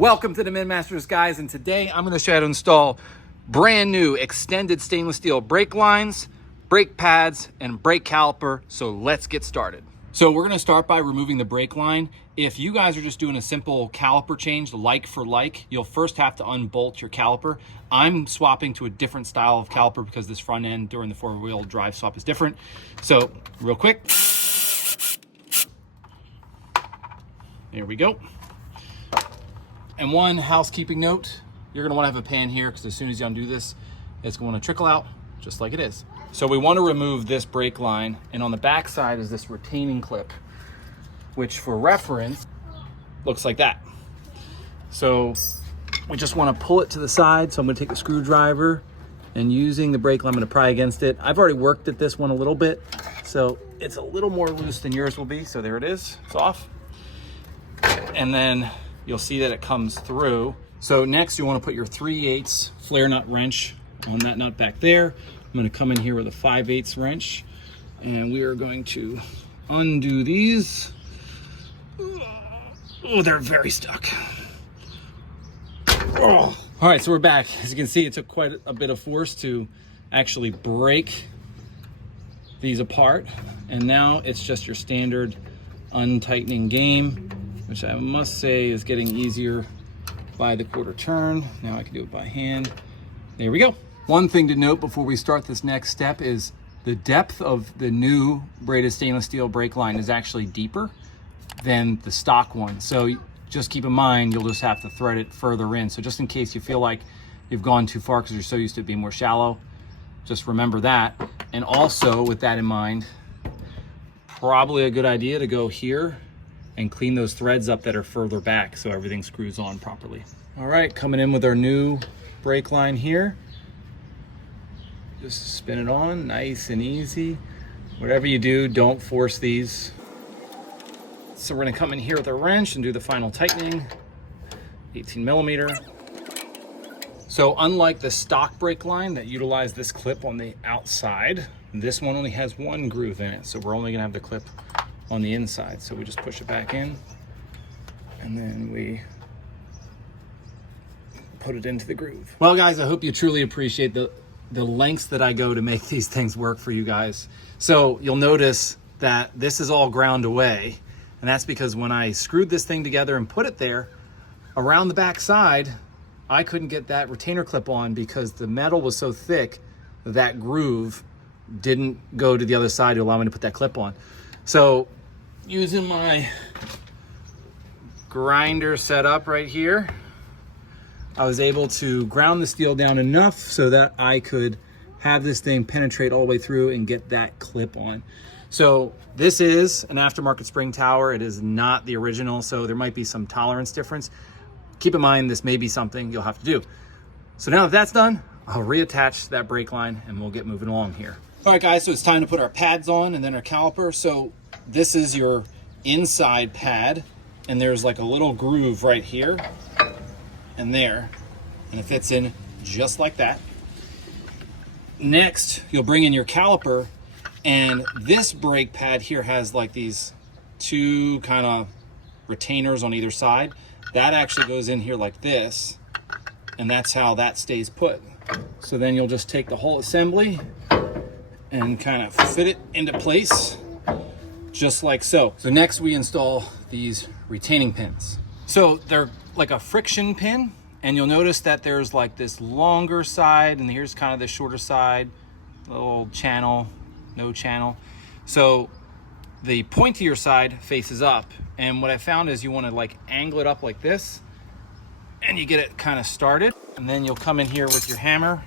Welcome to the Min Masters, guys, and today I'm going to show you how to install brand new extended stainless steel brake lines, brake pads, and brake caliper. So let's get started. So we're going to start by removing the brake line. If you guys are just doing a simple caliper change, like for like, you'll first have to unbolt your caliper. I'm swapping to a different style of caliper because this front end during the four-wheel drive swap is different. So real quick, there we go. And one housekeeping note, you're gonna wanna have a pan here because as soon as you undo this, it's gonna trickle out just like it is. So we wanna remove this brake line, and on the back side is this retaining clip, which for reference, looks like that. So we just wanna pull it to the side. So I'm gonna take a screwdriver and using the brake line, I'm gonna pry against it. I've already worked at this one a little bit, so it's a little more loose than yours will be. So there it is, it's off. And then you'll see that it comes through. So next you want to put your 3/8 flare nut wrench on that nut back there. I'm going to come in here with a 5/8 wrench and we are going to undo these. Oh, they're very stuck. Oh. All right, so we're back. As you can see, it took quite a bit of force to actually break these apart. And now it's just your standard untightening game, which I must say is getting easier by the quarter turn. Now I can do it by hand. There we go. One thing to note before we start this next step is the depth of the new braided stainless steel brake line is actually deeper than the stock one. So just keep in mind, you'll just have to thread it further in. So just in case you feel like you've gone too far because you're so used to it being more shallow, just remember that. And also with that in mind, probably a good idea to go here and clean those threads up that are further back so everything screws on properly. All right, coming in with our new brake line here. Just spin it on, nice and easy. Whatever you do, don't force these. So we're gonna come in here with a wrench and do the final tightening, 18 millimeter. So unlike the stock brake line that utilized this clip on the outside, this one only has one groove in it. So we're only gonna have the clip on the inside. So we just push it back in and then we put it into the groove. Well guys, I hope you truly appreciate the lengths that I go to make these things work for you guys. So you'll notice that this is all ground away, and that's because when I screwed this thing together and put it there, around the back side, I couldn't get that retainer clip on because the metal was so thick that groove didn't go to the other side to allow me to put that clip on. So using my grinder setup right here, I was able to ground the steel down enough so that I could have this thing penetrate all the way through and get that clip on. So this is an aftermarket spring tower. It is not the original, so there might be some tolerance difference. Keep in mind, this may be something you'll have to do. So now that that's done, I'll reattach that brake line and we'll get moving along here. All right guys, so it's time to put our pads on and then our caliper. So this is your inside pad and there's like a little groove right here and there, and it fits in just like that. Next, you'll bring in your caliper, and this brake pad here has like these two kind of retainers on either side. That actually goes in here like this, and that's how that stays put. So then you'll just take the whole assembly and kind of fit it into place just like so. So next we install these retaining pins. So they're like a friction pin, and you'll notice that there's like this longer side and here's kind of the shorter side, little channel, no channel. So the pointier side faces up, and what I found is you want to like angle it up like this and you get it kind of started, and then you'll come in here with your hammer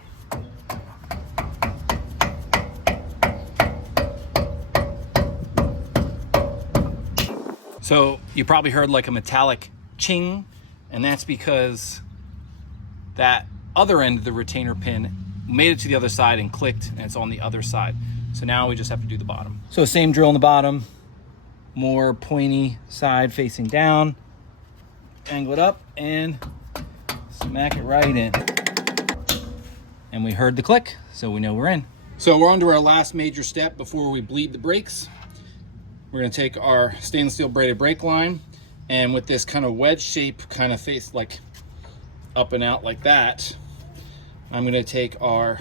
So you probably heard like a metallic ching, and that's because that other end of the retainer pin made it to the other side and clicked, and it's on the other side. So now we just have to do the bottom. So same drill on the bottom, more pointy side facing down, angle it up and smack it right in. And we heard the click, so we know we're in. So we're on to our last major step before we bleed the brakes. We're gonna take our stainless steel braided brake line And with this kind of wedge shape kind of face, like up and out like that, I'm going to take our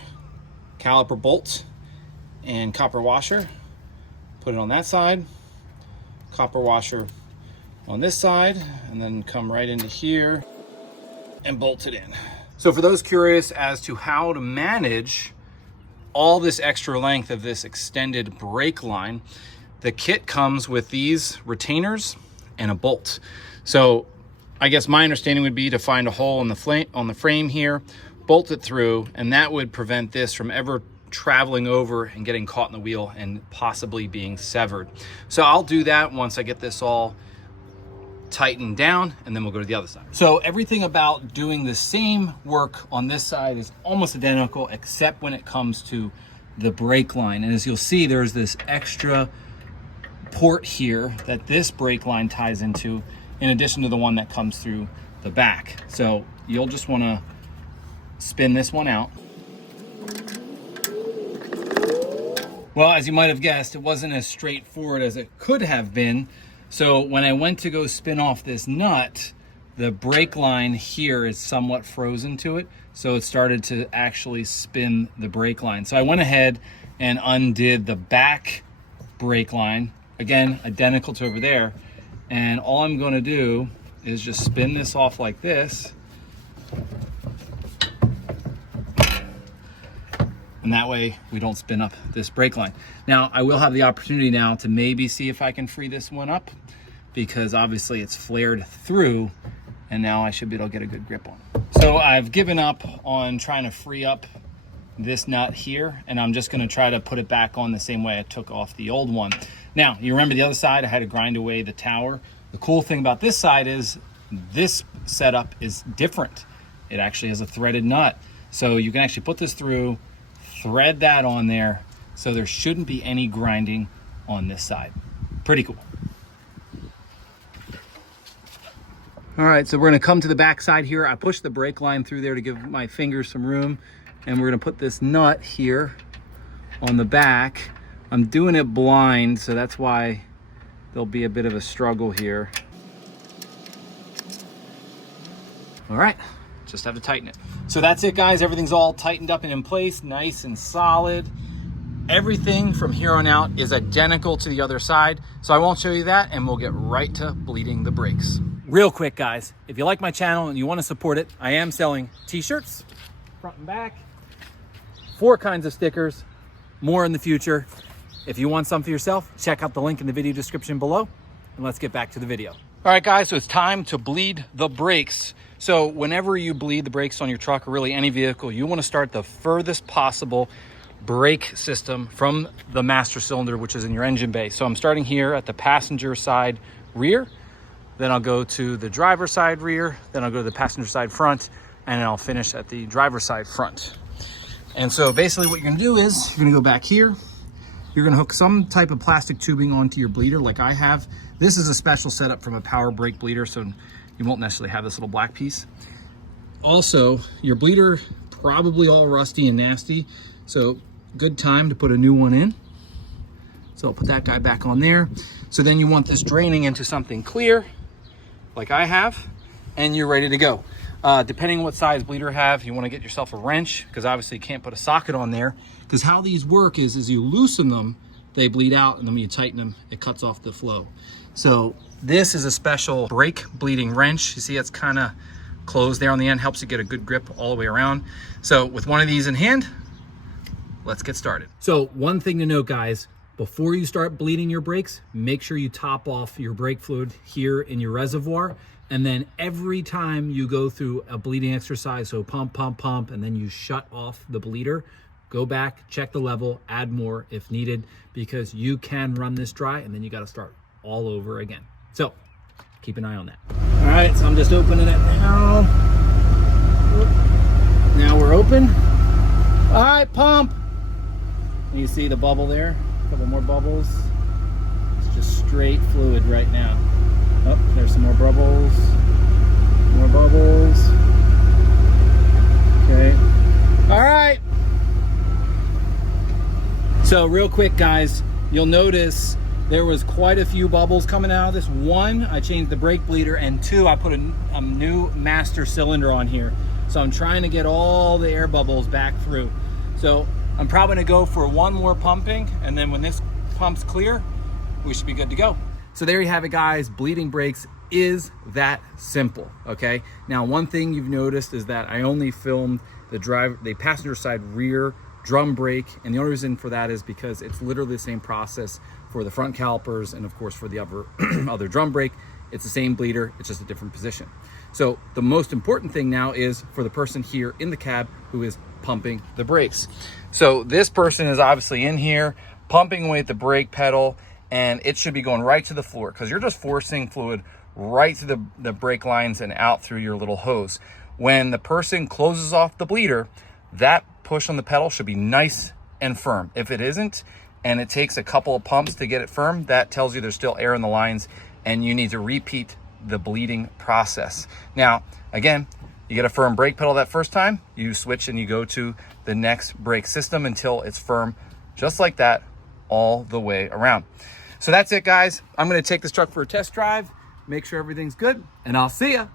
caliper bolt and copper washer, put it on that side, copper washer on this side, and then come right into here and bolt it in. So for those curious as to how to manage all this extra length of this extended brake line, the kit comes with these retainers and a bolt. So I guess my understanding would be to find a hole in the frame here, bolt it through, and that would prevent this from ever traveling over and getting caught in the wheel and possibly being severed. So I'll do that once I get this all tightened down, and then we'll go to the other side. So everything about doing the same work on this side is almost identical, except when it comes to the brake line. And as you'll see, there's this extra port here that this brake line ties into, in addition to the one that comes through the back. So you'll just want to spin this one out. Well, as you might have guessed, it wasn't as straightforward as it could have been. So when I went to go spin off this nut, the brake line here is somewhat frozen to it. So it started to actually spin the brake line. So I went ahead and undid the back brake line, again, identical to over there. And all I'm going to do is just spin this off like this. And that way we don't spin up this brake line. Now, I will have the opportunity now to maybe see if I can free this one up, because obviously it's flared through, and now I should be able to get a good grip on it. So I've given up on trying to free up this nut here, and I'm just gonna try to put it back on the same way I took off the old one. Now, you remember the other side, I had to grind away the tower. The cool thing about this side is this setup is different. It actually has a threaded nut. So you can actually put this through, thread that on there, so there shouldn't be any grinding on this side. Pretty cool. All right, so we're gonna come to the back side here. I pushed the brake line through there to give my fingers some room, and we're gonna put this nut here on the back. I'm doing it blind, so that's why there'll be a bit of a struggle here. All right, just have to tighten it. So that's it, guys. Everything's all tightened up and in place, nice and solid. Everything from here on out is identical to the other side. So I won't show you that, and we'll get right to bleeding the brakes. Real quick, guys, if you like my channel and you want to support it, I am selling t-shirts, front and back, 4 kinds of stickers, more in the future. If you want some for yourself, check out the link in the video description below, and let's get back to the video. All right, guys, so it's time to bleed the brakes. So whenever you bleed the brakes on your truck or really any vehicle, you want to start the furthest possible brake system from the master cylinder, which is in your engine bay. So I'm starting here at the passenger side rear, then I'll go to the driver's side rear, then I'll go to the passenger side front, and then I'll finish at the driver's side front. And so basically what you're gonna do is you're gonna go back here, you're gonna hook some type of plastic tubing onto your bleeder like I have. This is a special setup from a power brake bleeder, so you won't necessarily have this little black piece. Also, your bleeder probably all rusty and nasty, so good time to put a new one in. So I'll put that guy back on there. So then you want this draining into something clear, like I have, and you're ready to go. Depending on what size bleeder you have, you want to get yourself a wrench, because obviously you can't put a socket on there, because how these work is you loosen them, they bleed out, and then when you tighten them, it cuts off the flow. So this is a special brake bleeding wrench. You see it's kind of closed there on the end, helps you get a good grip all the way around. So with one of these in hand, let's get started. So one thing to note, guys, before you start bleeding your brakes, make sure you top off your brake fluid here in your reservoir. And then every time you go through a bleeding exercise, so pump, pump, pump, and then you shut off the bleeder, go back, check the level, add more if needed, because you can run this dry and then you got to start all over again. So keep an eye on that. All right, so I'm just opening it now. Now we're open. All right, pump. And you see the bubble there? A couple more bubbles. It's just straight fluid right now. Oh, there's some more bubbles. More bubbles. Okay. All right. So real quick, guys, you'll notice there was quite a few bubbles coming out of this. One, I changed the brake bleeder, and two, I put a new master cylinder on here. So I'm trying to get all the air bubbles back through. So I'm probably gonna go for one more pumping, and then when this pump's clear, we should be good to go. So there you have it, guys. Bleeding brakes is that simple, okay? Now, one thing you've noticed is that I only filmed the passenger side rear drum brake, and the only reason for that is because it's literally the same process for the front calipers and of course for the other drum brake. It's the same bleeder, it's just a different position. So the most important thing now is for the person here in the cab who is pumping the brakes. So this person is obviously in here pumping away at the brake pedal, and it should be going right to the floor because you're just forcing fluid right to the brake lines and out through your little hose. When the person closes off the bleeder, that push on the pedal should be nice and firm. If it isn't, and it takes a couple of pumps to get it firm, that tells you there's still air in the lines and you need to repeat the bleeding process. Now, again, you get a firm brake pedal that first time, you switch and you go to the next brake system until it's firm, just like that, all the way around. So that's it, guys. I'm gonna take this truck for a test drive, make sure everything's good, and I'll see ya.